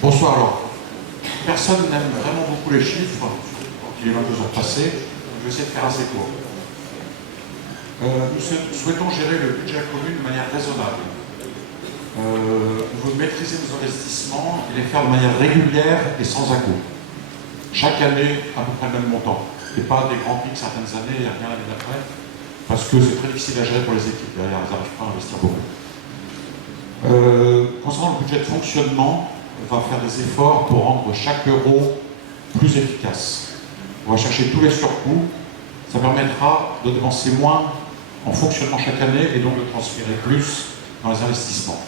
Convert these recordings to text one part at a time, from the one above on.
Bonsoir. Alors, personne n'aime vraiment beaucoup les chiffres, quand il est 22 heures passées, je vais essayer de faire assez court. Nous souhaitons gérer le budget commune de manière raisonnable. Nous voulons maîtriser nos investissements et les faire de manière régulière et sans à-coups. Chaque année, à peu près le même montant. Et pas des grands pics certaines années et rien l'année d'après, parce que c'est très difficile à gérer pour les équipes. Derrière, elles n'arrivent pas à investir beaucoup. Concernant le budget de fonctionnement, on va faire des efforts pour rendre chaque euro plus efficace. On va chercher tous les surcoûts. Ça permettra de dépenser moins en fonctionnement chaque année et donc de transférer plus dans les investissements.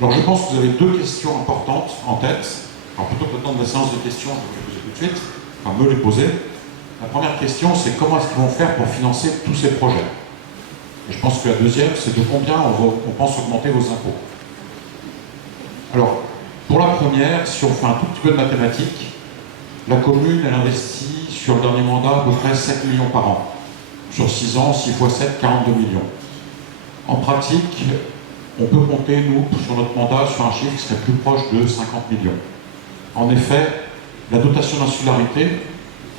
Alors je pense que vous avez deux questions importantes en tête. Alors plutôt que d'attendre la séance de questions, je vais vous les poser tout de suite, enfin me les poser. La première question, c'est comment est-ce qu'ils vont faire pour financer tous ces projets? Et je pense que la deuxième, c'est de combien on pense augmenter vos impôts. Alors, pour la première, si on fait un tout petit peu de mathématiques, la commune, elle investit sur le dernier mandat à peu près 7 millions par an. Sur 6 ans, 6 x 7, 42 millions. En pratique, on peut compter, nous, sur notre mandat, sur un chiffre qui serait plus proche de 50 millions. En effet, la dotation d'insularité,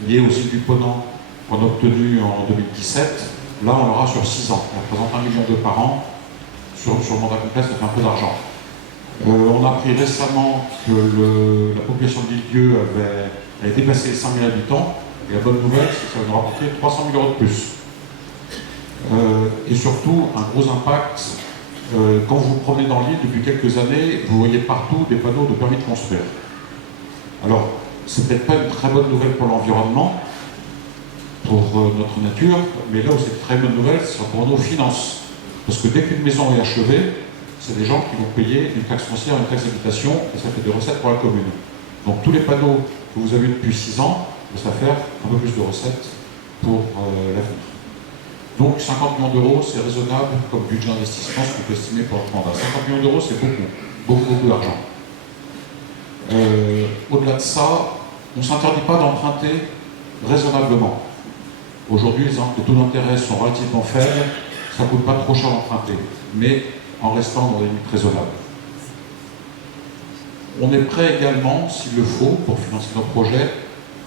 liée aux îles du Ponant, qu'on a obtenue en 2017, là, on l'aura sur 6 ans. Elle représente 1,2 million par an. Sur le mandat complet, ça fait un peu d'argent. On a appris récemment que la population de l'île-Dieu avait dépassé les 100 000 habitants. Et la bonne nouvelle, c'est que ça va nous rapporter 300 000 euros de plus. Et surtout, un gros impact, quand vous vous promenez dans l'île depuis quelques années, vous voyez partout des panneaux de permis de construire. Alors, c'est peut-être pas une très bonne nouvelle pour l'environnement, pour notre nature, mais là où c'est une très bonne nouvelle, c'est pour nos finances. Parce que dès qu'une maison est achevée, c'est des gens qui vont payer une taxe foncière, une taxe d'habitation, et ça fait des recettes pour la commune. Donc tous les panneaux que vous avez depuis 6 ans, ça va faire un peu plus de recettes pour l'avenir. Donc 50 millions d'euros, c'est raisonnable comme budget d'investissement, ce qu'on peut estimer pour notre mandat. 50 millions d'euros, c'est beaucoup d'argent. Au-delà de ça, on ne s'interdit pas d'emprunter raisonnablement. Aujourd'hui, les taux d'intérêt sont relativement faibles, ça ne coûte pas trop cher d'emprunter, mais en restant dans des limites raisonnables. On est prêt également, s'il le faut, pour financer nos projets,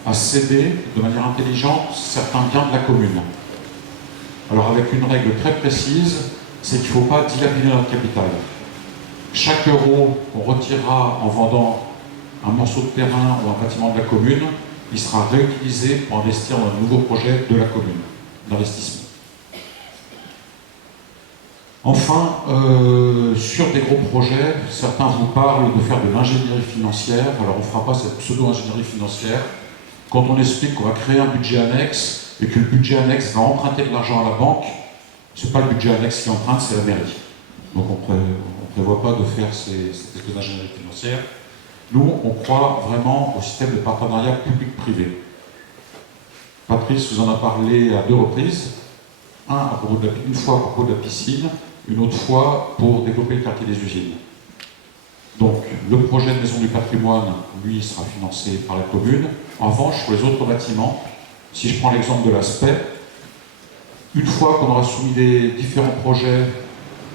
à céder de manière intelligente certains biens de la commune. Alors avec une règle très précise, c'est qu'il ne faut pas dilapider notre capital. Chaque euro qu'on retirera en vendant un morceau de terrain ou un bâtiment de la commune, il sera réutilisé pour investir dans un nouveau projet de la commune d'investissement. Enfin, sur des gros projets, certains vous parlent de faire de l'ingénierie financière. Alors on ne fera pas cette pseudo-ingénierie financière. Quand on explique qu'on va créer un budget annexe et que le budget annexe va emprunter de l'argent à la banque, ce n'est pas le budget annexe qui emprunte, c'est la mairie. Donc on ne prévoit pas de faire cette espèce d'ingénierie financière. Nous, on croit vraiment au système de partenariat public-privé. Patrice vous en a parlé à 2 reprises. Une fois à propos de la piscine, une autre fois pour développer le quartier des usines. Donc, le projet de maison du patrimoine, lui, sera financé par la commune. En revanche, sur les autres bâtiments, si je prends l'exemple de l'aspect, une fois qu'on aura soumis les différents projets,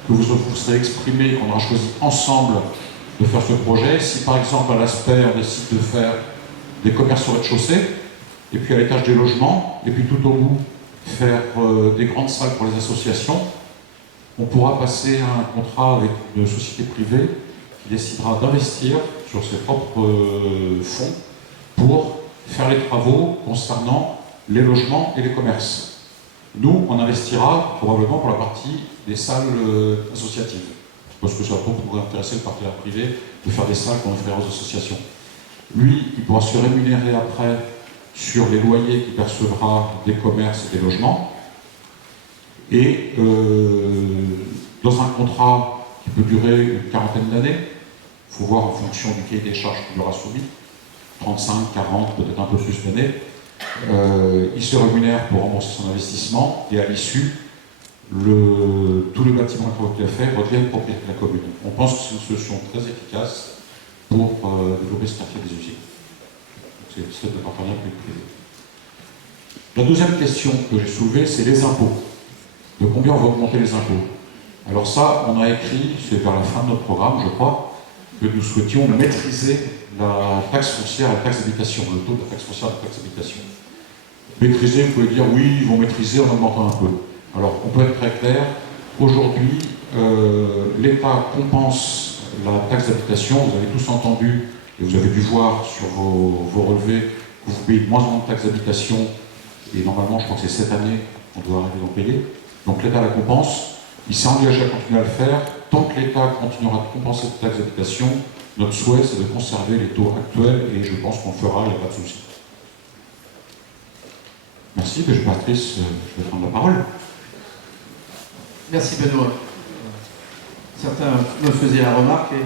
que vous serez exprimés, qu'on aura choisi ensemble de faire ce projet, si par exemple à l'aspect, on décide de faire des commerces au rez-de-chaussée, et puis à l'étage des logements, et puis tout au bout, faire des grandes salles pour les associations, on pourra passer à un contrat avec une société privée qui décidera d'investir sur ses propres fonds pour faire les travaux concernant les logements et les commerces. Nous, on investira probablement pour la partie des salles associatives, parce que ça va beaucoup intéresser le partenaire privé de faire des salles qu'on offrira aux associations. Lui, il pourra se rémunérer après sur les loyers qu'il percevra des commerces et des logements. Et dans un contrat qui peut durer une quarantaine d'années, il faut voir en fonction du cahier des charges qu'il aura soumis, 35, 40, peut-être un peu plus d'années, il se rémunère pour rembourser son investissement et à l'issue, tous les bâtiments qu'il a fait redeviennent propriété de la commune. On pense que c'est une solution très efficace pour développer ce quartier des usines. C'est de partenariat public-privé. La deuxième question que j'ai soulevée, c'est les impôts. De combien on va augmenter les impôts? Alors ça, on a écrit, c'est vers la fin de notre programme, je crois, que nous souhaitions maîtriser la taxe foncière, la taxe d'habitation, le taux de la taxe foncière, de la taxe d'habitation. Maîtriser, vous pouvez dire oui, ils vont maîtriser en augmentant un peu. Alors, on peut être très clair. Aujourd'hui, l'État compense la taxe d'habitation. Vous avez tous entendu, et vous avez dû voir sur vos relevés, que vous payez de moins en moins de taxes d'habitation. Et normalement, je crois que c'est cette année qu'on doit arrêter d'en payer. Donc l'État la compense. Il s'est engagé à continuer à le faire. Tant que l'État continuera de compenser cette taxe d'habitation, notre souhait, c'est de conserver les taux actuels, et je pense qu'on le fera, il n'y a pas de souci. Merci, Patrice, je vais prendre la parole. Merci Benoît. Certains me faisaient la remarque et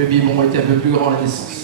le biberon était un peu plus grand à la naissance.